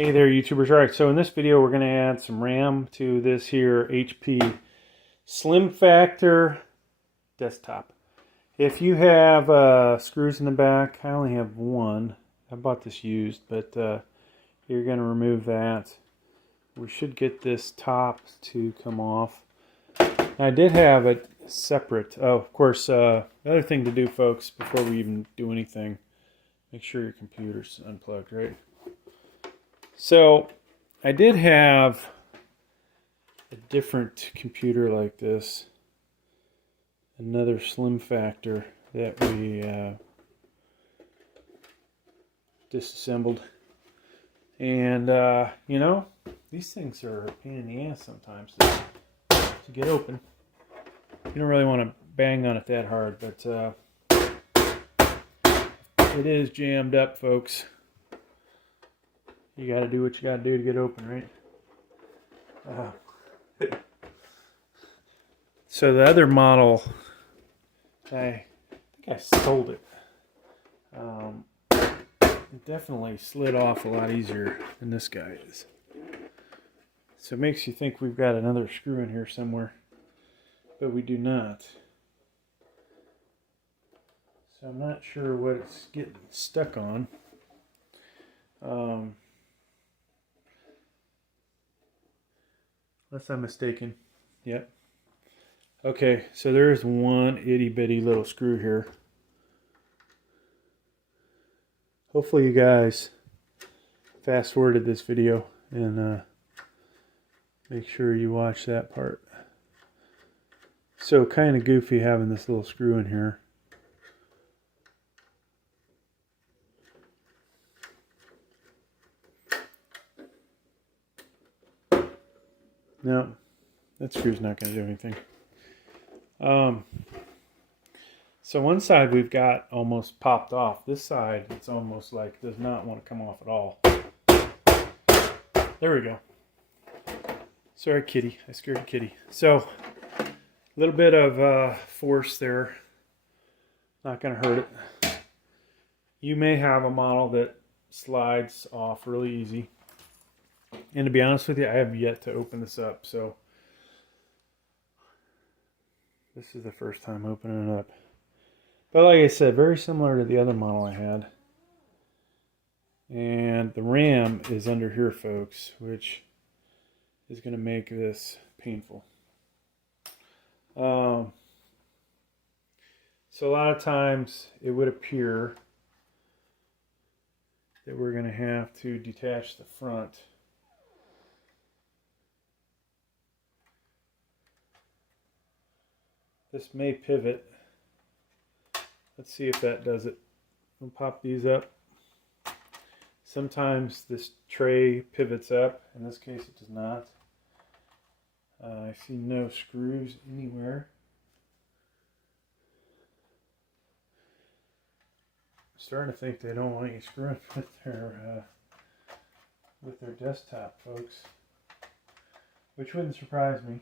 Hey there, YouTubers. Alright, so in this video we're going to add some RAM to this here HP Slim Factor desktop. If you have screws in the back, I only have one. I bought this used, but you're going to remove that. We should get this top to come off. I did have a separate, of course, the other thing to do, folks, before we even do anything, make sure your computer's unplugged, right? So I did have a different computer like this, another Slim Factor that we disassembled, and you know, these things are a pain in the ass sometimes to get open. You don't really want to bang on it that hard, but it is jammed up, folks. You got to do what you got to do to get open, right? So the other model, I think I sold it. It definitely slid off a lot easier than this guy is. So it makes you think we've got another screw in here somewhere, but we do not. So I'm not sure what it's getting stuck on. Unless I'm mistaken. Yep. Okay, so there's one itty bitty little screw here. Hopefully you guys fast forwarded this video and make sure you watch that part. So kind of goofy having this little screw in here. No, that screw's not going to do anything. So one side we've got almost popped off. This side, it's almost like does not want to come off at all. There we go. Sorry, kitty. I scared the kitty. So a little bit of force there. Not going to hurt it. You may have a model that slides off really easy. And to be honest with you, I have yet to open this up, so this is the first time opening it up. But like I said, very similar to the other model I had. And the RAM is under here, folks, which is going to make this painful. So a lot of times it would appear that we're going to have to detach the front. This may pivot. Let's see if that does it. We'll pop these up. Sometimes this tray pivots up. In this case, it does not. I see no screws anywhere. I'm starting to think they don't want any screwing with their desktop, folks. Which wouldn't surprise me.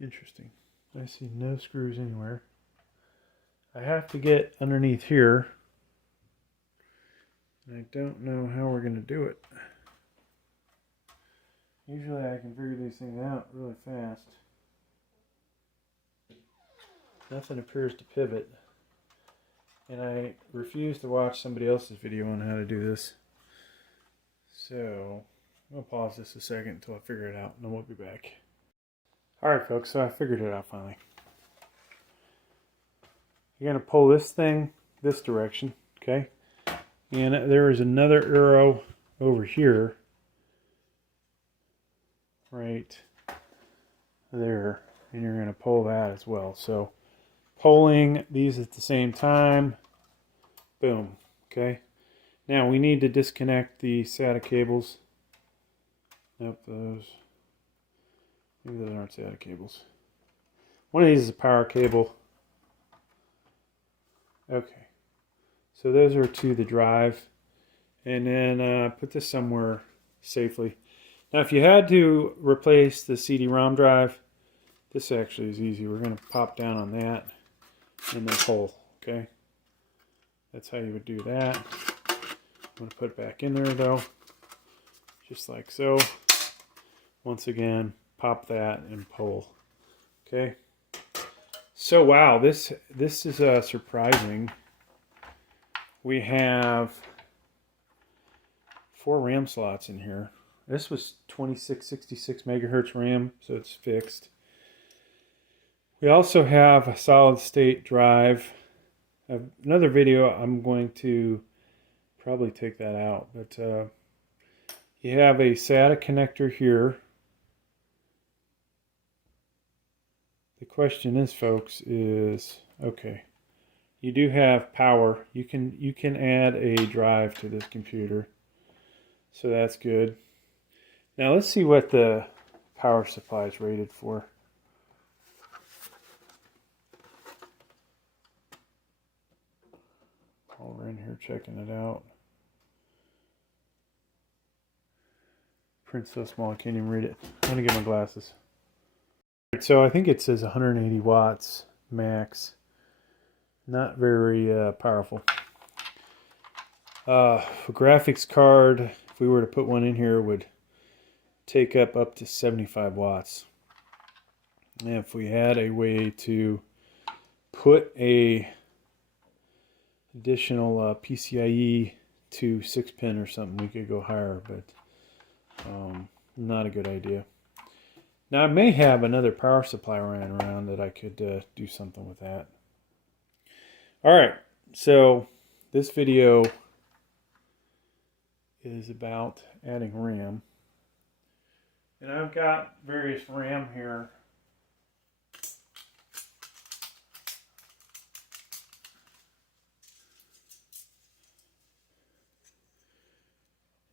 Interesting. I see no screws anywhere. I have to get underneath here. And I don't know how we're going to do it. Usually I can figure these things out really fast. Nothing appears to pivot. And I refuse to watch somebody else's video on how to do this. So I'll pause this a second until I figure it out, and then we'll be back. Alright folks, so I figured it out finally. You're going to pull this thing this direction, okay? And there is another arrow over here, right there, and you're going to pull that as well. So pulling these at the same time, boom, okay? Now we need to disconnect the SATA cables. Nope, maybe those aren't SATA cables. One of these is a power cable. Okay. So those are to the drive. and then put this somewhere safely. Now, if you had to replace the CD-ROM drive, this actually is easy. We're going to pop down on that and then pull, okay? That's how you would do that. I'm going to put it back in there, though, just like so. Once again, pop that and pull, okay? So, wow, this is surprising. We have 4 RAM slots in here. This was 2666 megahertz RAM, so it's fixed. We also have a solid state drive. Another video, I'm going to probably take that out, but you have a SATA connector here. The question is, folks, is okay. You do have power. You can add a drive to this computer, so that's good. Now let's see what the power supply is rated for. While we're in here checking it out. Print's so small I can't even read it. I'm gonna get my glasses. So I think it says 180 watts max. Not very powerful. A graphics card, if we were to put one in here, would take up to 75 watts. And if we had a way to put a additional PCIe to 6-pin or something, we could go higher, but not a good idea. Now, I may have another power supply lying around that I could do something with that. Alright, so this video is about adding RAM. And I've got various RAM here.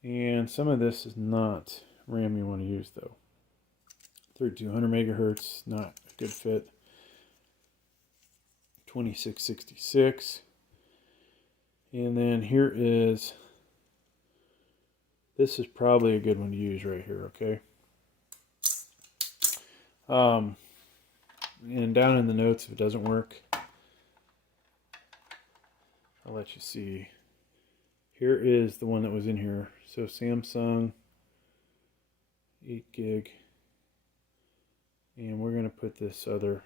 And some of this is not RAM you want to use, though. 3200 megahertz, not a good fit. 2666. And then here is, this is probably a good one to use right here, okay? And down in the notes, if it doesn't work, I'll let you see. Here is the one that was in here. So Samsung, 8 gig. And we're going to put this other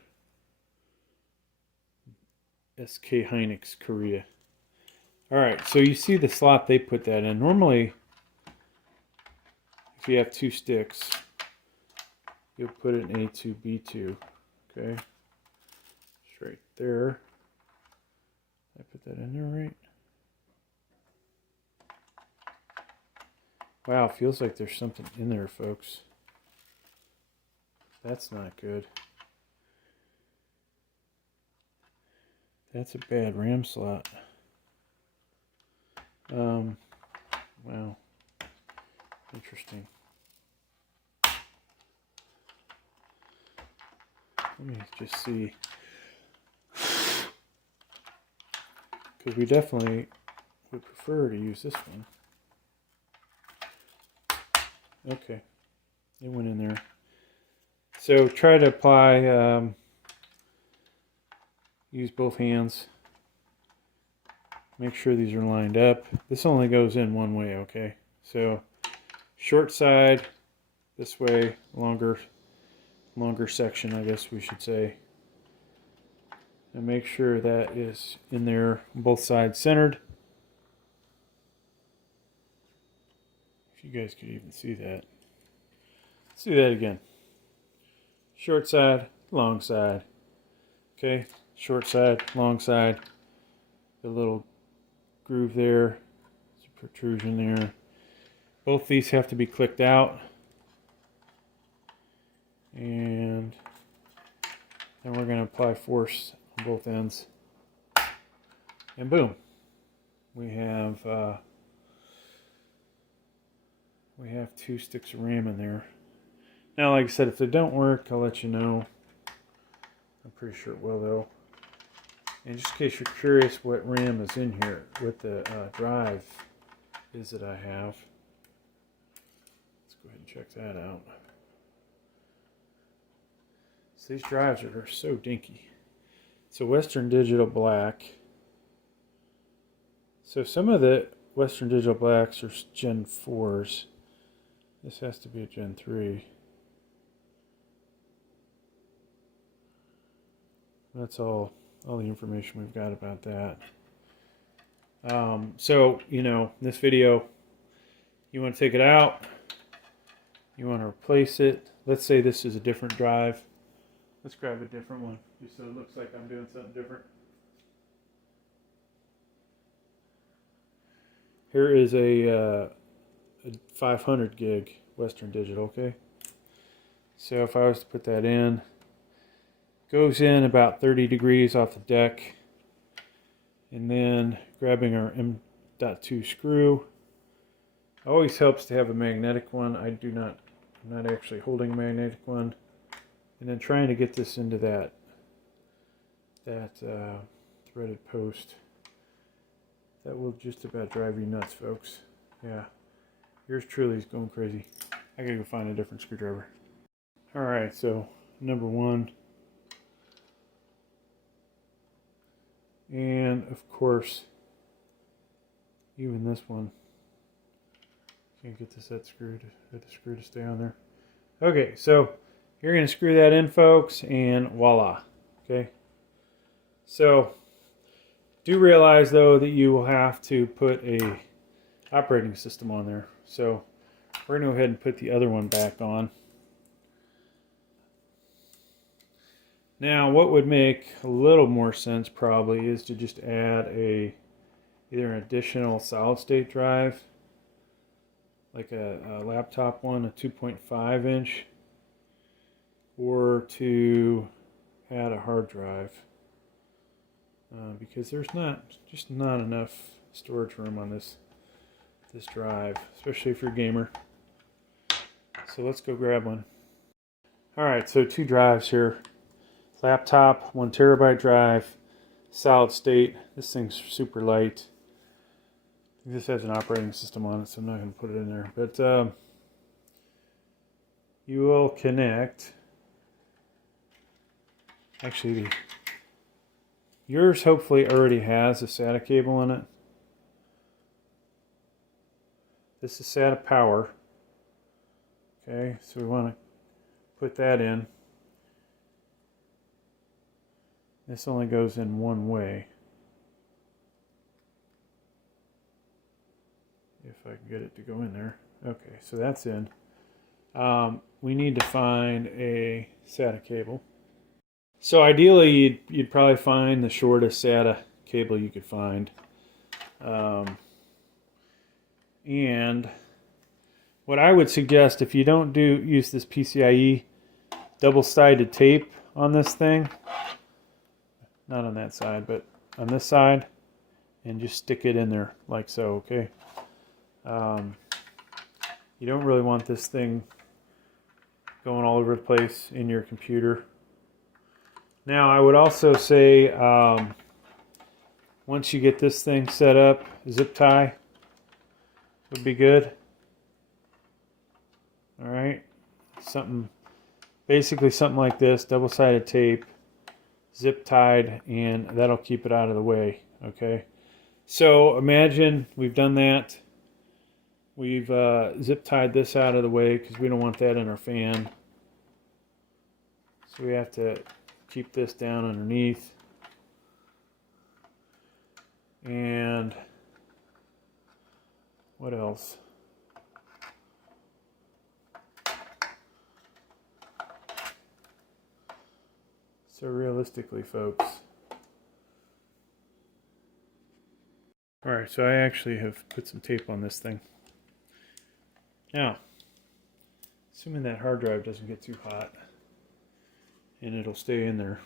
SK Hynix Korea. Alright, so you see the slot they put that in. Normally, if you have 2 sticks, you'll put it in A2, B2. Okay? It's right there. Did I put that in there right? Wow, feels like there's something in there, folks. That's not good. That's a bad RAM slot. Wow. Interesting. Let me just see. Because we definitely would prefer to use this one. Okay. It went in there. So try to apply, use both hands. Make sure these are lined up. This only goes in one way, okay? So short side this way, longer section, I guess we should say. And make sure that is in there, both sides centered. If you guys could even see that. Let's do that again. Short side, long side. Okay, short side, long side. A little groove there. There's a protrusion there. Both these have to be clicked out. And then we're going to apply force on both ends. And boom. We have 2 sticks of RAM in there. Now, like I said, if they don't work, I'll let you know. I'm pretty sure it will, though. And just in case you're curious what RAM is in here with the drive, is that I have. Let's go ahead and check that out. So these drives are so dinky. It's a Western Digital Black. So some of the Western Digital Blacks are Gen 4s. This has to be a Gen 3. That's all the information we've got about that. So, you know, this video, you want to take it out, you want to replace it. Let's say this is a different drive. Let's grab a different one, just so it looks like I'm doing something different. Here is a 500 gig Western Digital, okay? So if I was to put that in, goes in about 30 degrees off the deck, and then grabbing our M.2 screw. Always helps to have a magnetic one. I'm not actually holding a magnetic one. And then trying to get this into that threaded post. That will just about drive you nuts, folks. Yeah, yours truly is going crazy. I gotta go find a different screwdriver. Alright, so number one. And of course, even this one. Can't get the screw to stay on there. Okay, so you're going to screw that in, folks, and voila. Okay. So do realize though that you will have to put a operating system on there. So we're going to go ahead and put the other one back on. Now, what would make a little more sense probably is to just add either an additional solid-state drive, like a laptop one, a 2.5 inch, or to add a hard drive, because there's just not enough storage room on this drive, especially if you're a gamer. So let's go grab one. All right, so two drives here. Laptop, 1 terabyte drive, solid state. This thing's super light. This has an operating system on it, so I'm not going to put it in there. But you will connect. Actually, yours hopefully already has a SATA cable in it. This is SATA power. Okay, so we want to put that in. This only goes in one way. If I can get it to go in there. Okay, so that's in. We need to find a SATA cable. So ideally, you'd probably find the shortest SATA cable you could find. And what I would suggest, if you don't use this PCIe double-sided tape on this thing, not on that side, but on this side, and just stick it in there like so, okay? You don't really want this thing going all over the place in your computer. Now, I would also say, once you get this thing set up, zip tie would be good. All right, basically something like this, double-sided tape, zip tied, and that'll keep it out of the way. Okay, so imagine we've done that. We've zip tied this out of the way because we don't want that in our fan. So we have to keep this down underneath. And what else? So realistically, folks, alright, so I actually have put some tape on this thing. Now, assuming that hard drive doesn't get too hot and it'll stay in there,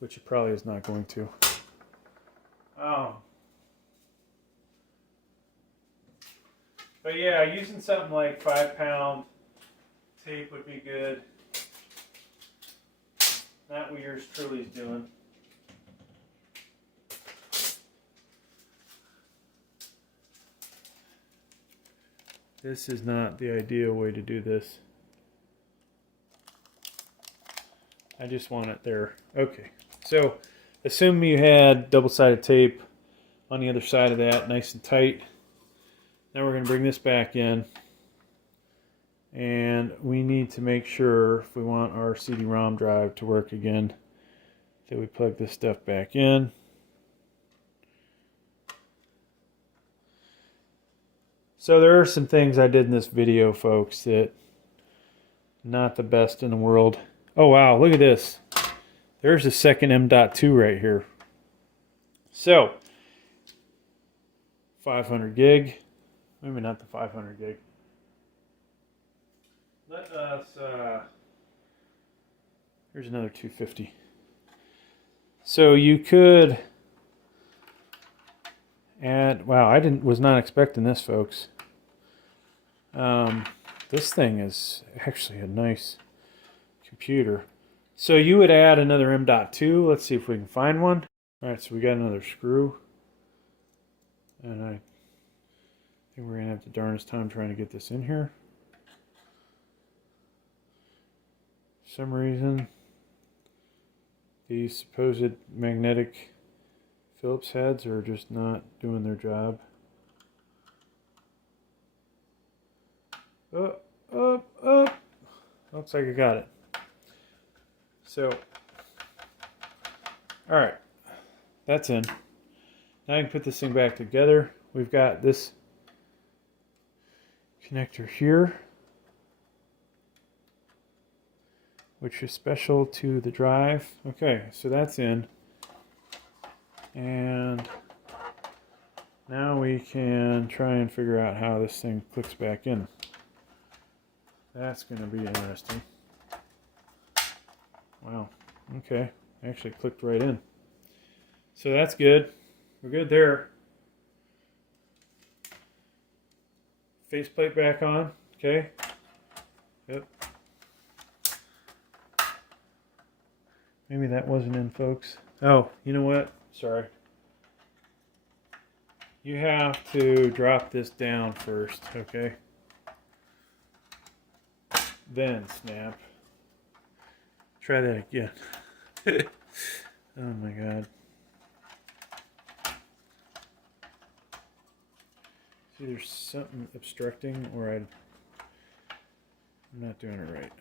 which it probably is not going to. But yeah, using something like 5-pound tape would be good. Not what yours truly is doing. This is not the ideal way to do this. I just want it there. Okay, so assume you had double-sided tape on the other side of that, nice and tight. Now we're going to bring this back in, and we need to make sure, if we want our CD-ROM drive to work again, that we plug this stuff back in. So there are some things I did in this video, folks, that not the best in the world. Oh wow, look at this. There's the second M.2 right here. So 500 gig, maybe not the 500 gig. Let us, here's another 250. So you could add, wow, was not expecting this, folks. This thing is actually a nice computer. So you would add another M.2. Let's see if we can find one. All right, so we got another screw. And I think we're going to have the darnest time trying to get this in here. For some reason, these supposed magnetic Phillips heads are just not doing their job. Up. Looks like I got it. So, alright, that's in. Now I can put this thing back together. We've got this connector here, which is special to the drive. Okay, so that's in. And now we can try and figure out how this thing clicks back in. That's going to be interesting. Wow, okay, actually clicked right in. So that's good. We're good there. Faceplate back on, okay. Yep. Maybe that wasn't in, folks. Oh, you know what? Sorry. You have to drop this down first, okay? Then snap. Try that again. Oh my god. See, there's something obstructing, or I'm not doing it right.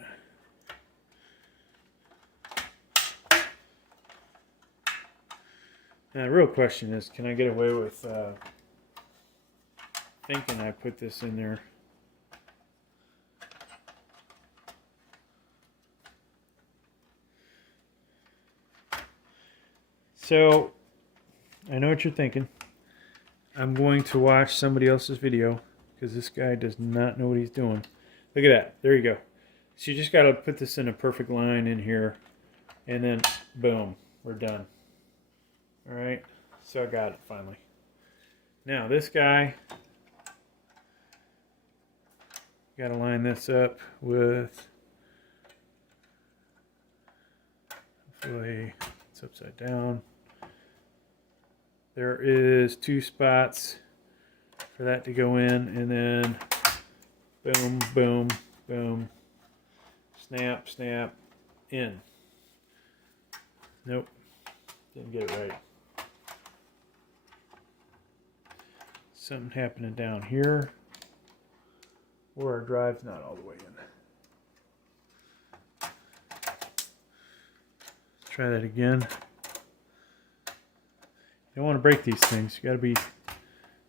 Now, the real question is, can I get away with thinking I put this in there? So, I know what you're thinking. I'm going to watch somebody else's video, because this guy does not know what he's doing. Look at that. There you go. So you just got to put this in a perfect line in here, and then boom, we're done. Alright, so I got it finally. Now this guy, got to line this up with, hopefully it's upside down. There is 2 spots for that to go in, and then boom, boom, boom, snap, snap, in. Nope, didn't get it right. Something happening down here, or our drive's not all the way in. Let's try that again. You don't want to break these things. You got to be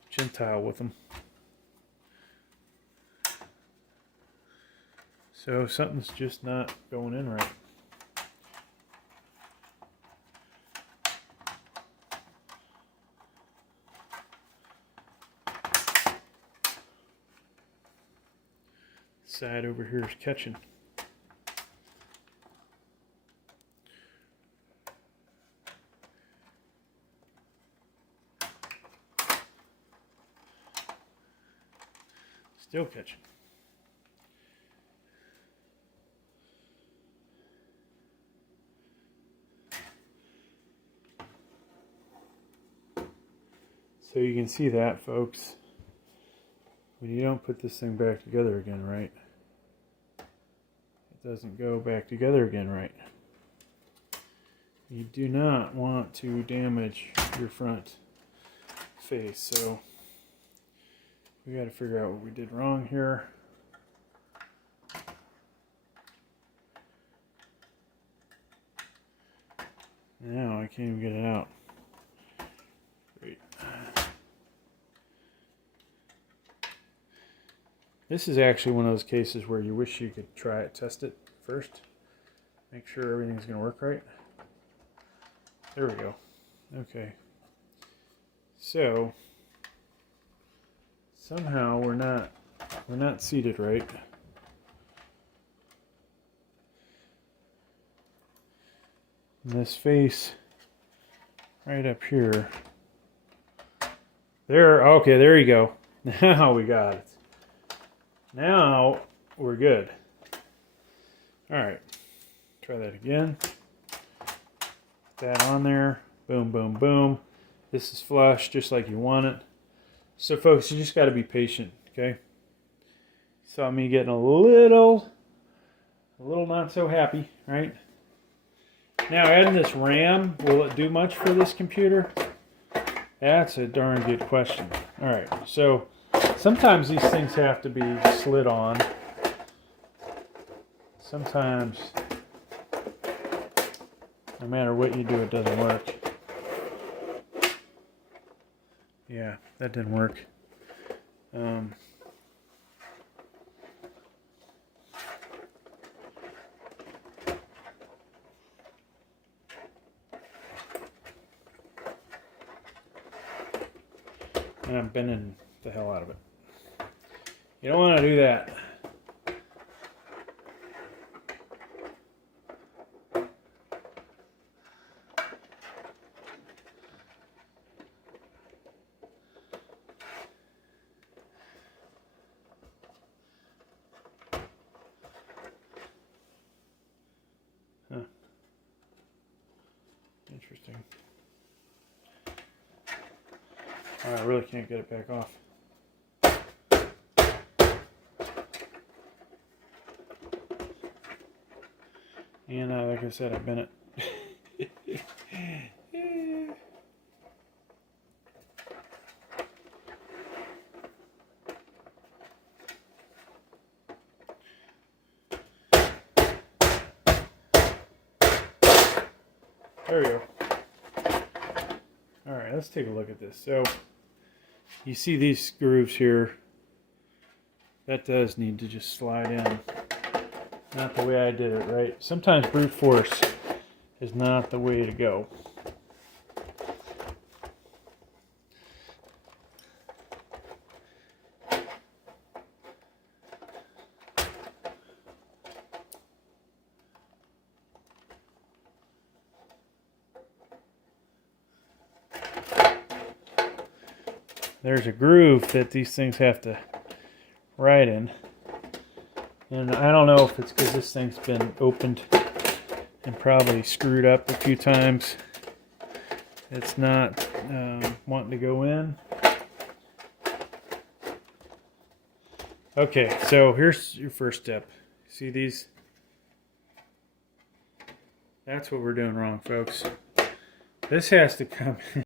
gentle with them. So something's just not going in right. Side over here is catching. Still catching. So you can see that, folks. when you don't put this thing back together again right, it doesn't go back together again right. You do not want to damage your front face, so we got to figure out what we did wrong here. Now I can't even get it out. Great. This is actually one of those cases where you wish you could try it, test it first. Make sure everything's going to work right. There we go. Okay. So somehow we're not seated right. And this face right up here. There, okay, there you go. Now we got it. Now we're good. All right, try that again. Put that on there. Boom, boom, boom. This is flush just like you want it. So folks, you just got to be patient, okay? Saw me getting a little not so happy, right? Now adding this RAM, will it do much for this computer? That's a darn good question. All right, so sometimes these things have to be slid on. Sometimes, no matter what you do, it doesn't work. Yeah, that didn't work. And I'm bending the hell out of it. You don't want to do that. Huh. Interesting. Oh, I really can't get it back off. And like I said, I've been it. There we go. All right, let's take a look at this. So you see these grooves here. That does need to just slide in. Not the way I did it, right? Sometimes brute force is not the way to go. There's a groove that these things have to ride in. And I don't know if it's because this thing's been opened and probably screwed up a few times. It's not wanting to go in. Okay, so here's your first step. See these? That's what we're doing wrong, folks. This has to come in.